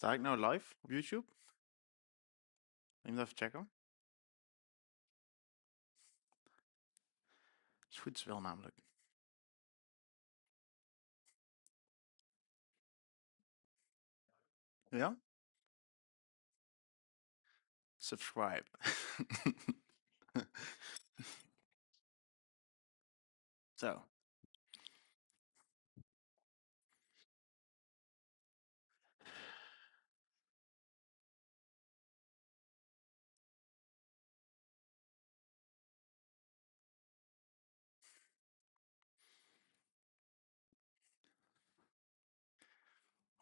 Sta ik nou live op YouTube? Ik moet even checken. Is goed is wel namelijk. Ja? Subscribe. Zo.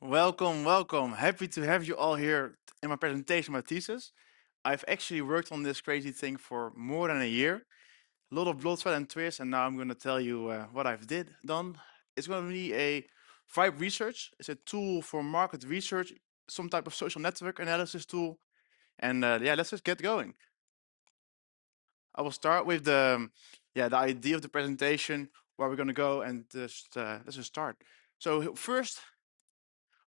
Welcome. Happy to have you all here in my presentation, my thesis. I've actually worked on this crazy thing for more than a year. A lot of blood, sweat, and tears, and now I'm going to tell you what I've done. It's going to be a VibeResearch. It's a tool for market research, some type of social network analysis tool. And yeah, let's just get going. I will start with the idea of the presentation, where we're going to go, and let's just start. So first,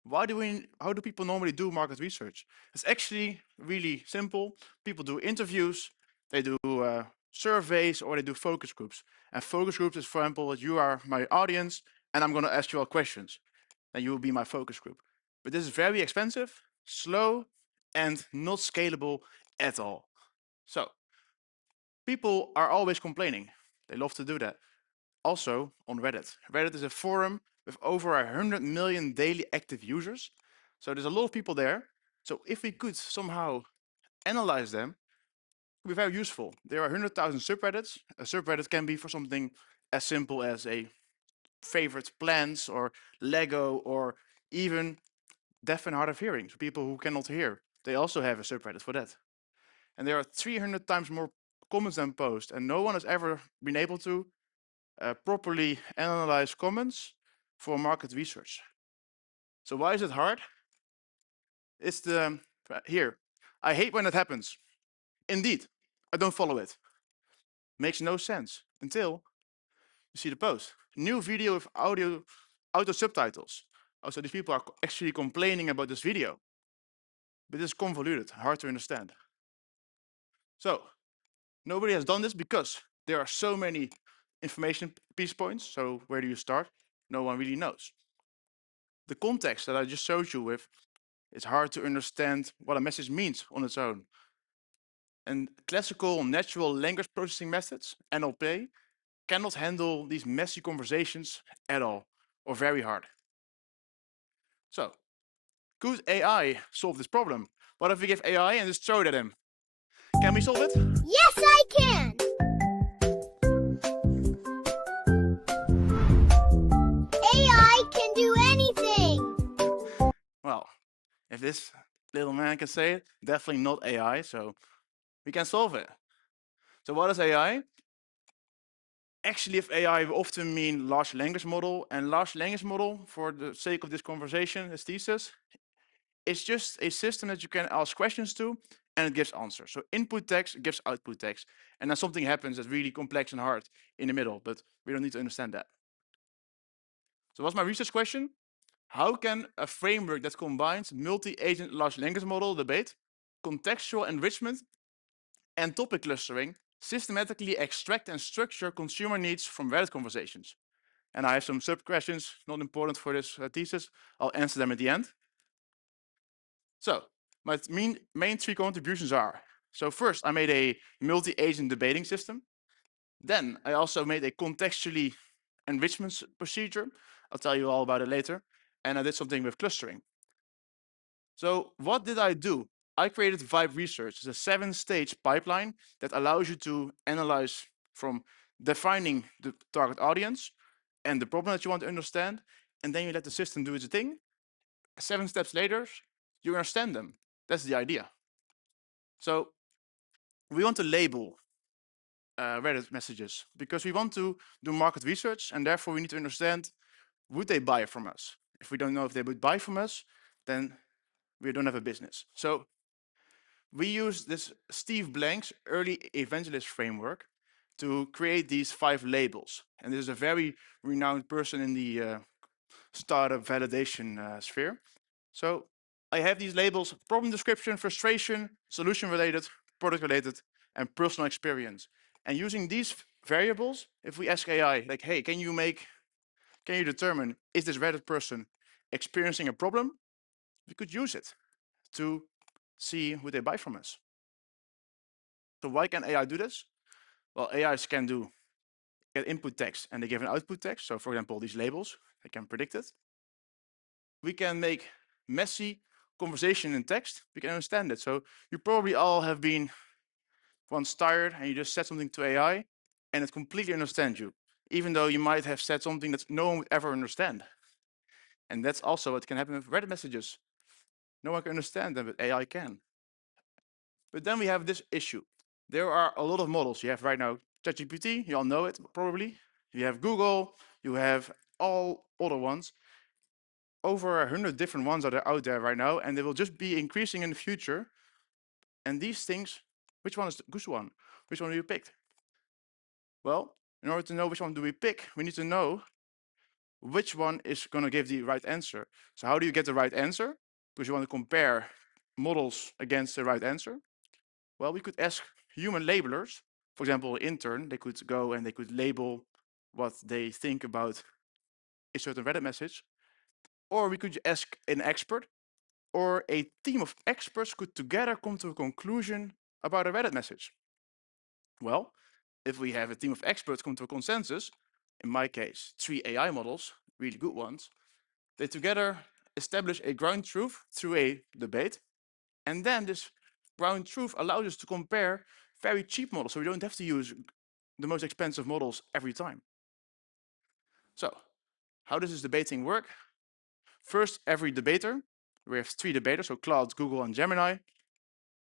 how do people normally do market research? It's actually really simple. People do interviews, they do surveys, or they do focus groups. And focus groups is, for example, you are my audience, and I'm going to ask you all questions, and you will be my focus group. But this is very expensive, slow, and not scalable at all. So people are always complaining. They love to do that. Also on Reddit. Reddit is a forum with over 100 million daily active users. So there's a lot of people there. So if we could somehow analyze them, it would be very useful. There are 100,000 subreddits. A subreddit can be for something as simple as a favorite plants or Lego or even deaf and hard of hearing, so people who cannot hear. They also have a subreddit for that. And there are 300 times more comments than posts, and no one has ever been able to properly analyze comments for market research. So why is it hard? It's the here. I hate when it happens. Indeed, I don't follow it. Makes no sense until you see the post. New video with auto subtitles. Oh, so these people are actually complaining about this video. But it's convoluted, hard to understand. So nobody has done this because there are so many information piece points. So where do you start? No one really knows. The context that I just showed you with, it's hard to understand what a message means on its own. And classical natural language processing methods, NLP, cannot handle these messy conversations at all, or very hard. So, could AI solve this problem? What if we give AI and just throw it at him? Can we solve it? Yes, I can! AI can do anything! Well, if this little man can say it, definitely not AI, so we can solve it. So what is AI? Actually, if AI, we often mean large language model, and large language model, for the sake of this conversation, this thesis, it's just a system that you can ask questions to, and it gives answers. So input text gives output text, and then something happens that's really complex and hard in the middle, but we don't need to understand that. So what's my research question? How can a framework that combines multi-agent large language model debate, contextual enrichment, and topic clustering systematically extract and structure consumer needs from Reddit conversations? And I have some sub-questions, not important for this thesis. I'll answer them at the end. So my main three contributions are, so first I made a multi-agent debating system. Then I also made a contextually enrichment procedure. I'll tell you all about it later. And I did something with clustering. So what did I do? I created VibeResearch. It's a 7-stage pipeline that allows you to analyze from defining the target audience and the problem that you want to understand, and then you let the system do its thing. 7 steps later, you understand them. That's the idea. So we want to label Reddit messages because we want to do market research, and therefore we need to understand, would they buy from us? If we don't know if they would buy from us, then we don't have a business. So we use this Steve Blank's early evangelist framework to create these 5 labels. And this is a very renowned person in the startup validation sphere. So I have these labels: problem description, frustration, solution related, product related, and personal experience. And using these variables, if we ask AI, like, hey, can you determine, is this Reddit person experiencing a problem? We could use it to see who they buy from us. So why can AI do this? Well, AIs can get input text and they give an output text. So for example, these labels, they can predict it. We can make messy conversation in text. We can understand it. So you probably all have been once tired and you just said something to AI and it completely understands you, even though you might have said something that no one would ever understand. And that's also what can happen with Reddit messages. No one can understand them, but AI can. But then we have this issue. There are a lot of models. You have right now ChatGPT, you all know it probably. You have Google, you have all other ones. Over 100 different ones are out there right now, and they will just be increasing in the future. And these things, which one is the good one? Which one do you pick? Well, in order to know which one do we pick, we need to know which one is going to give the right answer. So how do you get the right answer? Because you want to compare models against the right answer. Well, we could ask human labelers. For example, an intern, they could go and they could label what they think about a certain Reddit message. Or we could ask an expert, or a team of experts could together come to a conclusion about a Reddit message. Well, if we have a team of experts come to a consensus, in my case, 3 AI models, really good ones, they together establish a ground truth through a debate. And then this ground truth allows us to compare very cheap models, so we don't have to use the most expensive models every time. So how does this debating work? First, every debater, we have 3 debaters, so Claude, Google, and Gemini.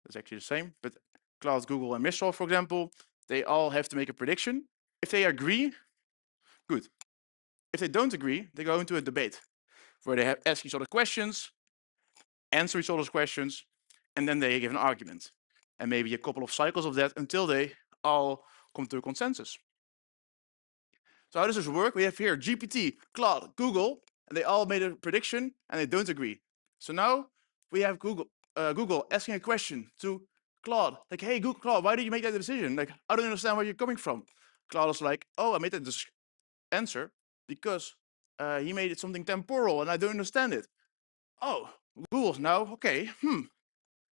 That's actually the same, but Claude, Google, and Mistral, for example, they all have to make a prediction. If they agree, good. If they don't agree, they go into a debate where they ask each other questions, answer each other's questions, and then they give an argument. And maybe a couple of cycles of that until they all come to a consensus. So how does this work? We have here GPT, Claude, Google, and they all made a prediction and they don't agree. So now we have Google asking a question to Claude, like, hey, Google, Claude, why did you make that decision? Like, I don't understand where you're coming from. Claude is like, oh, I made that answer because he made it something temporal and I don't understand it. Oh, Google's now, okay,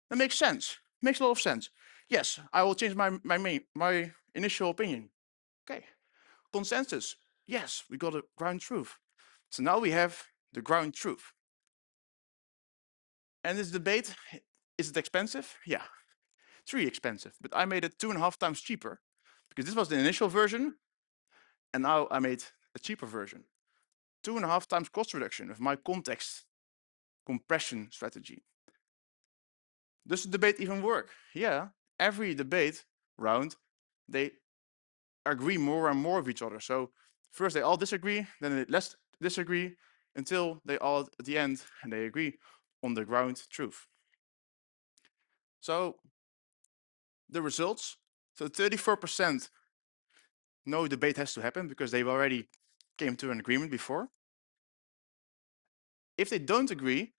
that makes sense. Makes a lot of sense. Yes, I will change my initial opinion. Okay, consensus. Yes, we got a ground truth. So now we have the ground truth. And this debate, is it expensive? Yeah, it's really expensive, but I made it 2.5 times cheaper because this was the initial version, and now I made a cheaper version. 2.5 times cost reduction with my context compression strategy. Does the debate even work? Yeah, every debate round, they agree more and more with each other. So first they all disagree, then they less disagree, until they all at the end and they agree on the ground truth. So the results, so 34% no debate has to happen because they've already came to an agreement before. If they don't agree,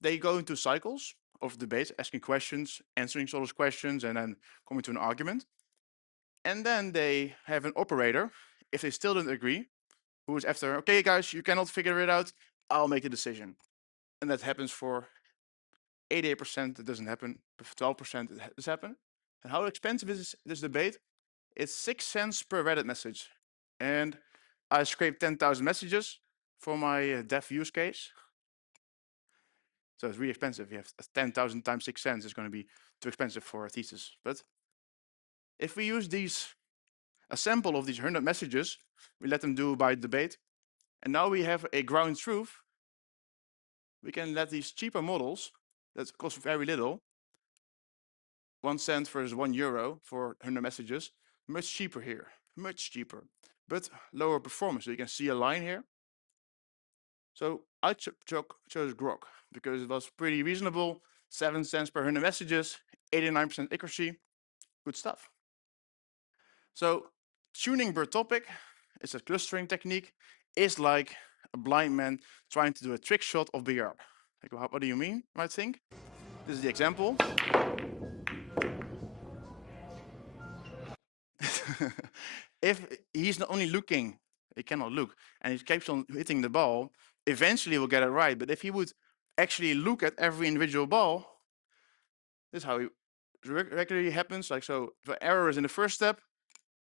they go into cycles of debates, asking questions, answering each other's questions, and then coming to an argument. And then they have an operator, if they still don't agree, who is after, okay, guys, you cannot figure it out, I'll make the decision. And that happens for 88%, it doesn't happen, but for 12% it does happen. And how expensive is this debate? It's 6 cents per Reddit message. And I scraped 10,000 messages for my dev use case. So it's really expensive. You have 10,000 times 6 cents is going to be too expensive for a thesis. But if we use a sample of these 100 messages, we let them do by debate, and now we have a ground truth, we can let these cheaper models that cost very little, 1 cent versus €1 for 100 messages, much cheaper here, much cheaper, but lower performance. So you can see a line here. So I chose Grok because it was pretty reasonable, 7 cents per 100 messages, 89% accuracy, good stuff. So tuning per topic is a clustering technique, is like a blind man trying to do a trick shot of VR. Like, what do you mean? You might think. This is the example. If he's not only looking, he cannot look, and he keeps on hitting the ball, eventually he'll get it right. But if he would actually look at every individual ball, this is how it regularly happens. Like, so, if an error is in the first step,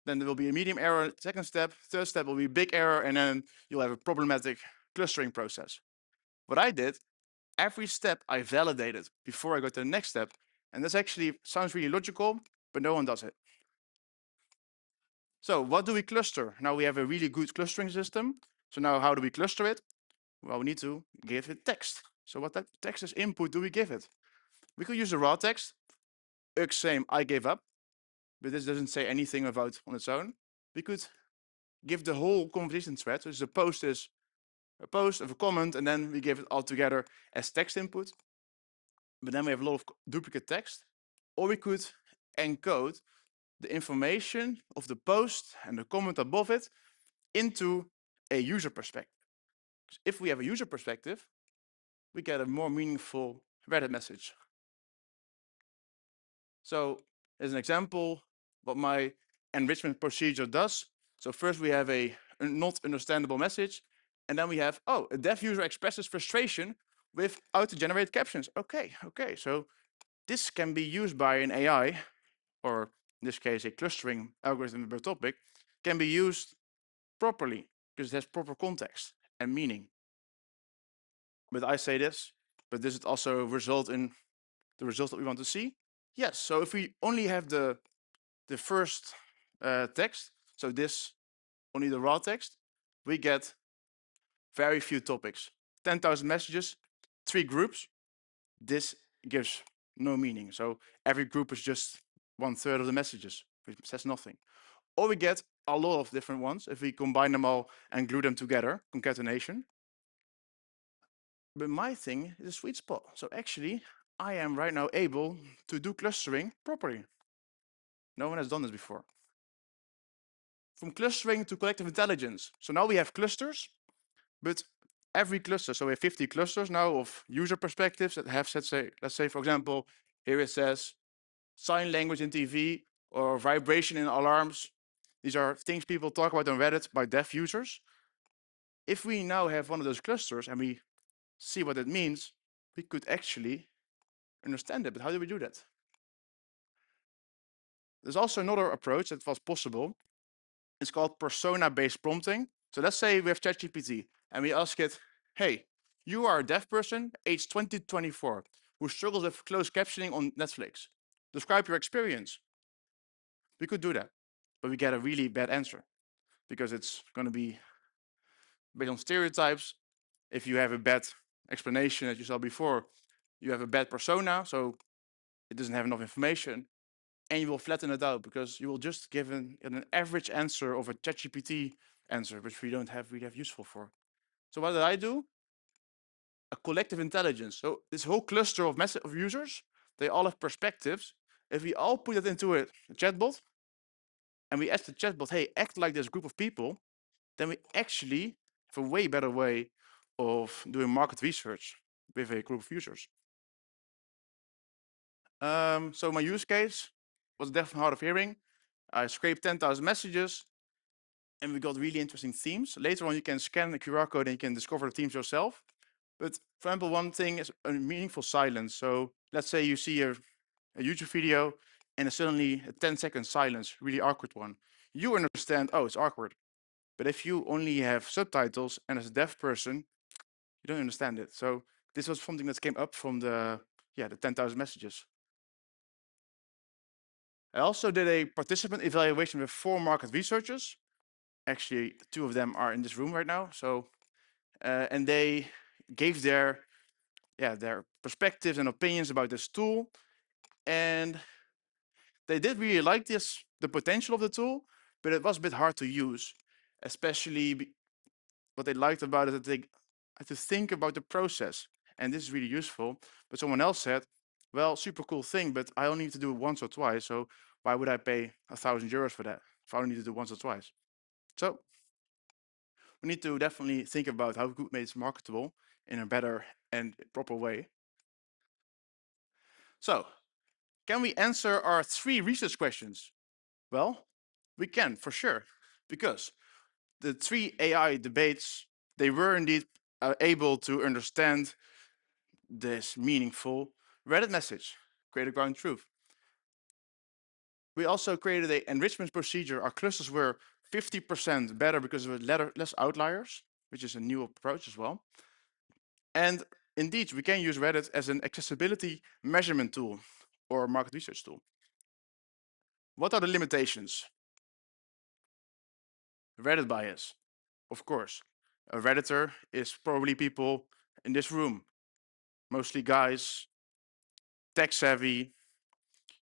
then there will be a medium error, second step, third step will be a big error, and then you'll have a problematic clustering process. What I did, every step I validated before I go to the next step, and this actually sounds really logical, but no one does it. So what do we cluster? Now we have a really good clustering system. So now how do we cluster it? Well, we need to give it text. So what text as input do we give it? We could use the raw text. Same, I gave up, but this doesn't say anything about on its own. We could give the whole conversation thread. So the post is a post of a comment, and then we give it all together as text input. But then we have a lot of duplicate text. Or we could encode the information of the post and the comment above it into a user perspective. If we have a user perspective, we get a more meaningful Reddit message. So as an example, what my enrichment procedure does. So first we have a not understandable message, and then we have, oh, a deaf user expresses frustration with auto-generated captions. Okay, so this can be used by an AI, or in this case, a clustering algorithm per topic, can be used properly because it has proper context and meaning. But I say this, but does it also result in the results that we want to see? Yes. So if we only have the first text, so this only the raw text, we get very few topics. 10,000 messages, 3 groups. This gives no meaning. So every group is just 1/3 of the messages, which says nothing. Or we get a lot of different ones if we combine them all and glue them together, concatenation. But my thing is a sweet spot. So actually, I am right now able to do clustering properly. No one has done this before. From clustering to collective intelligence. So now we have clusters, but every cluster, so we have 50 clusters now of user perspectives that have, let's say, for example, here it says sign language in TV or vibration in alarms. These are things people talk about on Reddit by deaf users. If we now have one of those clusters and we see what it means, we could actually understand it. But how do we do that? There's also another approach that was possible. It's called persona-based prompting. So let's say we have ChatGPT and we ask it, hey, you are a deaf person, age 20 to 24, who struggles with closed captioning on Netflix. Describe your experience. We could do that, but we get a really bad answer because it's going to be based on stereotypes. If you have a bad explanation, as you saw before, you have a bad persona, so it doesn't have enough information, and you will flatten it out because you will just give an average answer of a ChatGPT answer, which we don't have really have useful for. So what did I do? A collective intelligence. So this whole cluster of users, they all have perspectives. If we all put it into a chatbot, and we ask the chatbot, hey, act like this group of people, then we actually have a way better way of doing market research with a group of users. So my use case was deaf and hard of hearing. I scraped 10,000 messages, and we got really interesting themes. Later on, you can scan the QR code and you can discover the themes yourself. But for example, one thing is a meaningful silence. So let's say you see a YouTube video and suddenly a 10-second silence, really awkward one. You understand, oh, it's awkward. But if you only have subtitles and as a deaf person, you don't understand it. So this was something that came up from the 10,000 messages. I also did a participant evaluation with 4 market researchers. Actually, 2 of them are in this room right now. So, and they gave their perspectives and opinions about this tool. And they did really like the potential of the tool, but it was a bit hard to use, especially what they liked about it, that they had to think about the process. And this is really useful. But someone else said, well, super cool thing, but I only need to do it once or twice. So why would I pay €1,000 for that if I only need to do it once or twice? So we need to definitely think about how we could make it marketable in a better and proper way. So, can we answer our 3 research questions? Well, we can for sure, because the 3 AI debates, they were indeed able to understand this meaningful Reddit message, create a ground truth. We also created an enrichment procedure. Our clusters were 50% better because of less outliers, which is a new approach as well. And indeed, we can use Reddit as an accessibility measurement tool or market research tool. What are the limitations? Reddit bias, of course. A Redditor is probably people in this room, mostly guys, tech savvy,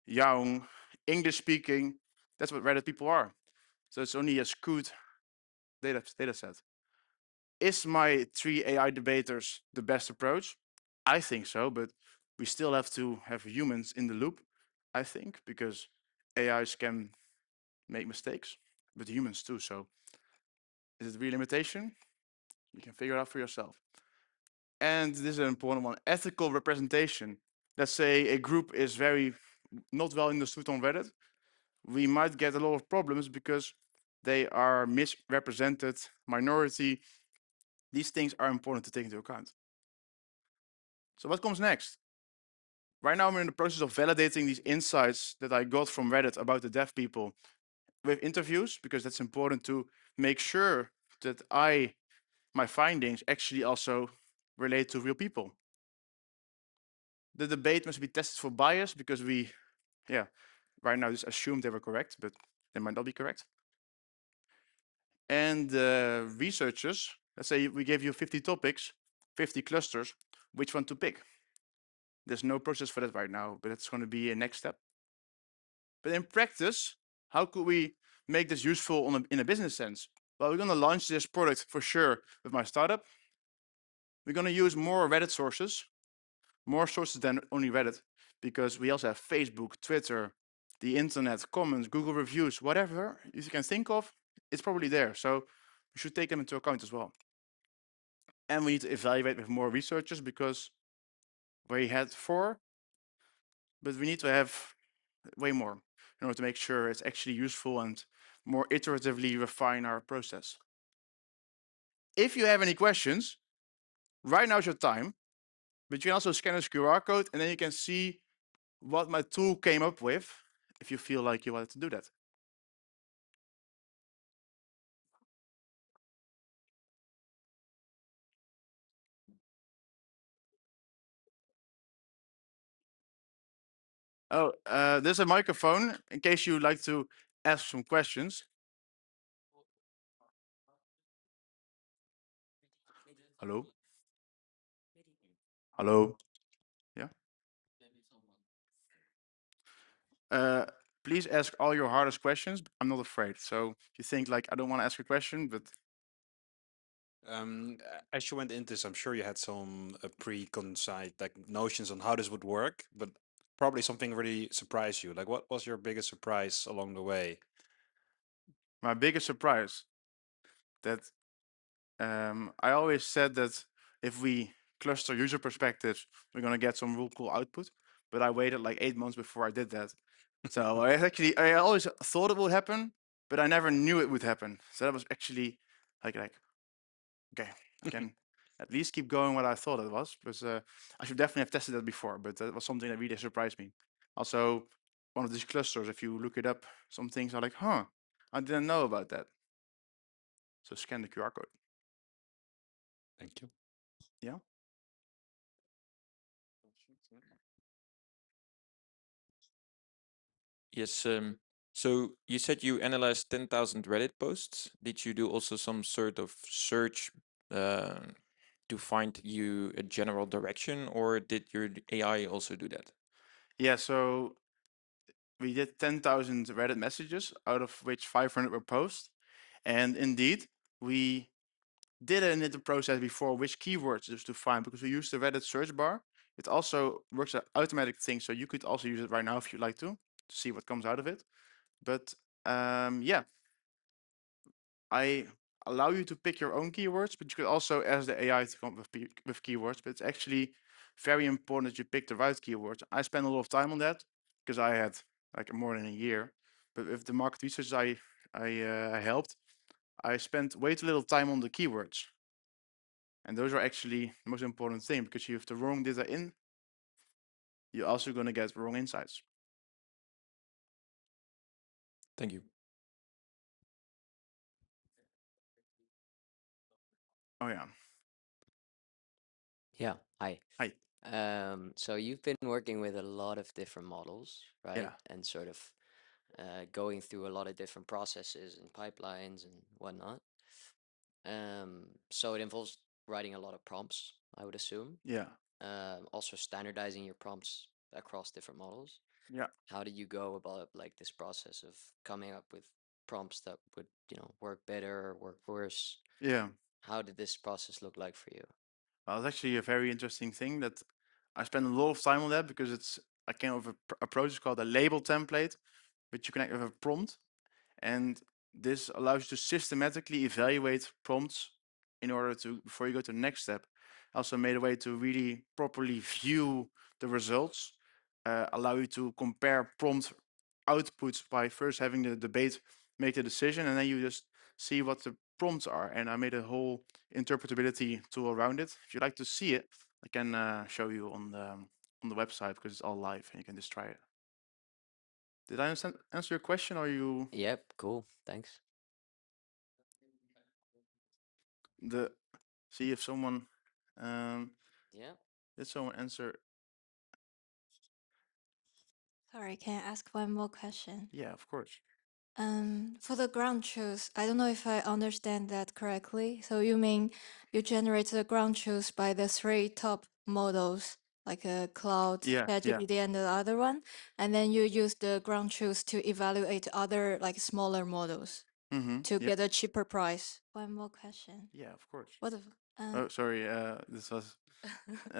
young, English speaking. That's what Reddit people are. So it's only a skewed data set. Is my 3 AI debaters the best approach? I think so, but we still have to have humans in the loop, I think, because AIs can make mistakes, but humans too. So is it really a limitation? You can figure it out for yourself. And this is an important one, ethical representation. Let's say a group is very not well understood on Reddit. We might get a lot of problems because they are misrepresented, minority. These things are important to take into account. So what comes next? Right now, I'm in the process of validating these insights that I got from Reddit about the deaf people with interviews, because that's important to make sure that my findings actually also relate to real people. The debate must be tested for bias because right now just assume they were correct, but they might not be correct. And the researchers, let's say we gave you 50 topics, 50 clusters, which one to pick? There's no process for that right now, but it's going to be a next step. But in practice, how could we make this useful in a business sense? Well, we're going to launch this product for sure with my startup. We're going to use more Reddit sources, more sources than only Reddit, because we also have Facebook, Twitter, the internet, comments, Google reviews, whatever you can think of, it's probably there. So we should take them into account as well. And we need to evaluate with more researchers because we had 4, but we need to have way more in order to make sure it's actually useful and more iteratively refine our process. If you have any questions, right now is your time, but you can also scan this QR code and then you can see what my tool came up with if you feel like you wanted to do that. Oh, there's a microphone in case you'd like to ask some questions. Hello? Hello? Yeah? Uh, Please ask all your hardest questions. I'm not afraid. So if you think like, I don't want to ask a question, but As you went into this, I'm sure you had some preconceived like notions on how this would work, but probably something really surprised you. Like, what was your biggest surprise along the way? my biggest surprise that I always said that if we cluster user perspectives, we're going to get some real cool output. But I waited like 8 months before I did that. So I always thought it would happen, but I never knew it would happen. So that was actually like okay, I can at least keep going what I thought it was. Because I should definitely have tested that before, but that was something that really surprised me. Also, one of these clusters, if you look it up, some things are like, huh, I didn't know about that. So scan the QR code. Thank you. Yeah. Yes. So you said you analyzed 10,000 Reddit posts. Did you do also some sort of search uh, to find you a general direction, or did your AI also do that? Yeah, so we did 10,000 Reddit messages, out of which 500 were posts. And indeed, we did an initial process before which keywords just to find, because we use the Reddit search bar. It also works an automatic thing, so you could also use it right now if you'd like to see what comes out of it. But yeah, I allow you to pick your own keywords, but you could also ask the AI to come up with keywords. But it's actually very important that you pick the right keywords. I spent a lot of time on that because I had like more than a year. But with the market research I helped, I spent way too little time on the keywords. And those are actually the most important thing because you have the wrong data in, you're also going to get wrong insights. Thank you. Oh yeah. Yeah, hi. Hi. So you've been working with a lot of different models, right? Yeah. And sort of going through a lot of different processes and pipelines and whatnot. So it involves writing a lot of prompts, I would assume. Yeah. Also standardizing your prompts across different models. Yeah. How did you go about like this process of coming up with prompts that would, work better or work worse? Yeah. How did this process look like for you? Well, it's actually a very interesting thing that I spend a lot of time on that because I came up with a process called a label template, which you connect with a prompt, and this allows you to systematically evaluate prompts in order to before you go to the next step. Also made a way to really properly view the results, allow you to compare prompt outputs by first having the debate make the decision, and then you just see what the prompts are. And I made a whole interpretability tool around it. If you'd like to see it, I can show you on the website because it's all live and you can just try it. Did I answer your question? Or you Yep, cool. Thanks. the see if someone um, Yeah. did someone answer? Sorry, can I ask one more question? Yeah, of course. For the ground truth, I don't know if I understand that correctly. So you mean you generate the ground truth by the three top models, like Cloud, Yeah, yeah. ChatGPT, and the other one, and then you use the ground truth to evaluate other like smaller models to Yeah, get a cheaper price. One more question. yeah, of course. What if, Oh, sorry. This was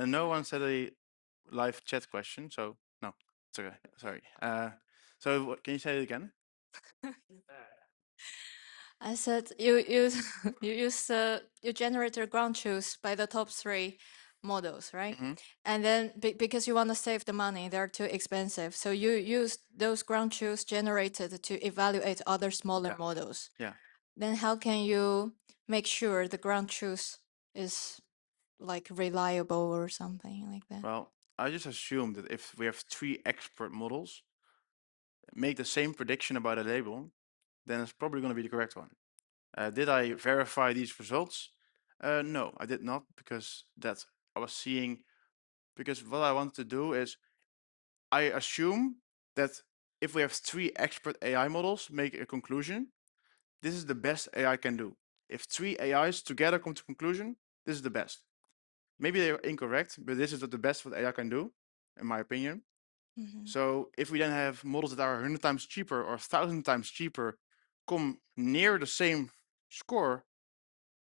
no one said a live chat question, so no, it's okay. Sorry. So can you say it again? I said you use you use you generate your ground truth by the top three models, right? Mm-hmm. And then because you want to save the money, they're too expensive. So you use those ground truths generated to evaluate other smaller Yeah, models. yeah. Then how can you make sure the ground truth is like reliable or something like that? Well, I just assume that if we have three expert models make the same prediction about a label, then it's probably going to be the correct one. Did I verify these results? No, I did not because that I was seeing because what I wanted to do is I assume that if we have three expert AI models make a conclusion, this is the best AI can do. If three AIs together come to conclusion, this is the best. Maybe they're incorrect, but this is what the best what AI can do, in my opinion. Mm-hmm. So if we then have models that are 100 times cheaper or 1,000 times cheaper come near the same score,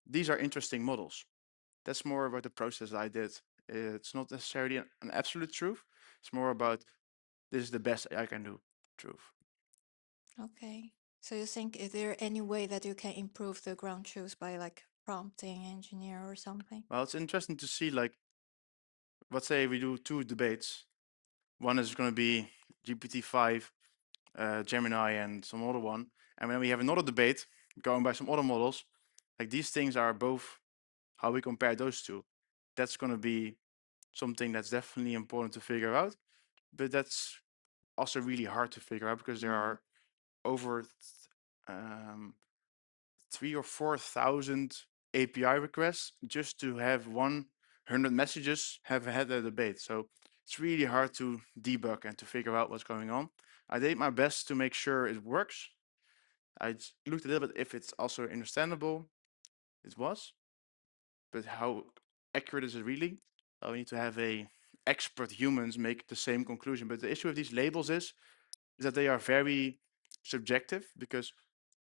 these are interesting models. That's more about the process I did. It's not necessarily an absolute truth. It's more about this is the best I can do truth. Okay. So you think is there any way that you can improve the ground truth by like prompting engineer or something? Well, it's interesting to see like, let's say we do two debates. One is going to be GPT-5, Gemini, and some other one. And then we have another debate going by some other models. Like these things are both how we compare those two. That's going to be something that's definitely important to figure out. But that's also really hard to figure out because there are over um, 3 or 4 thousand API requests just to have 100 messages have had a debate. So it's really hard to debug and to figure out what's going on. I did my best to make sure it works. I looked a little bit if it's also understandable. It was, but how accurate is it really? We need to have a expert humans make the same conclusion. But the issue with these labels is that they are very subjective because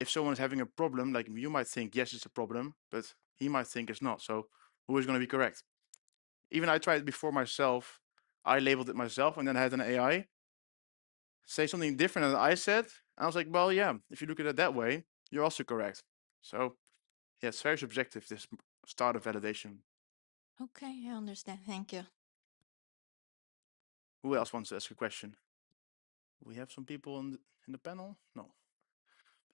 if someone is having a problem, like you might think, yes, it's a problem, but he might think it's not. So who is going to be correct? Even I tried it before myself. I labeled it myself and then I had an AI say something different than I said. I was like, well, yeah, if you look at it that way, you're also correct. So Yeah, it's very subjective, this starter validation. Okay, I understand. Thank you. Who else wants to ask a question? We have some people in the panel? No.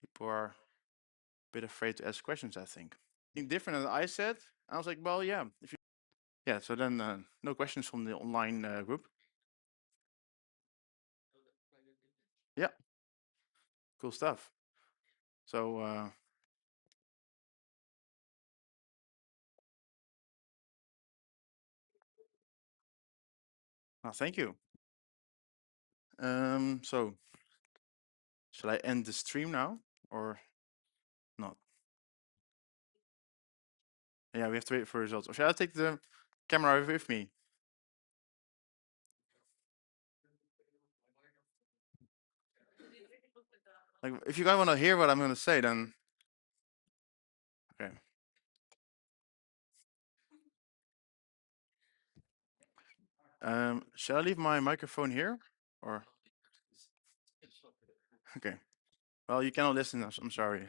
People are a bit afraid to ask questions, I think. Different than I said. I was like, well, yeah. Yeah, so then no questions from the online group. Yeah, cool stuff. So thank you. So shall I end the stream now or not? Yeah, we have to wait for results. Or shall I take the camera with me? Like, if you guys want to hear what I'm going to say, then okay. Shall I leave my microphone here, or okay? Well, you cannot listen. I'm sorry.